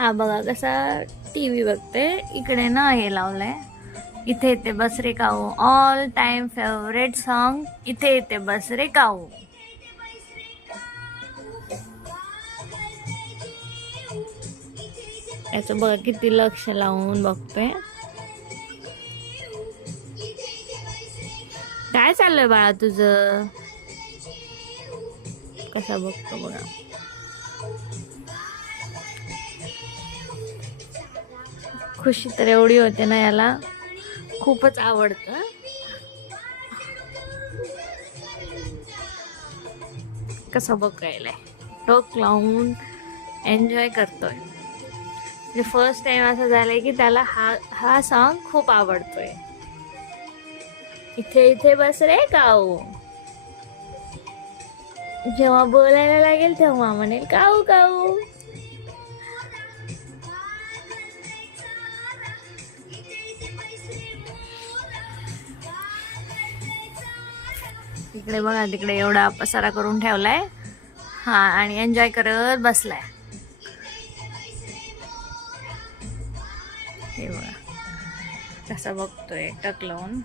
हा बघा कसा टीव्ही बघते. इकडे ना हे लावलंय, इथे येते बस रे काऊ. ऑल टाइम फेवरेट सॉन्ग इथे येते बस रे काऊ. याचं बघा किती लक्ष लावून बघतोय. काय चाललंय बाळा तुझं? कसा बघतो बघा. खुशी तर एवढी होते ना, याला खूपच आवडतं. कसं बघायलाय, टोक लावून एन्जॉय करतोय. म्हणजे फर्स्ट टाइम असं झालंय की त्याला हा सॉन्ग खूप आवडतोय. इथे इथे बस रे काऊ. जेव्हा बोलायला लागेल तेव्हा म्हणेल काऊ काऊ. इकडे बघा, तिकडे एवढा पसारा करून ठेवलाय. हा, आणि एन्जॉय करत बसलाय. हे बघा कसा बघतोय टक लावून.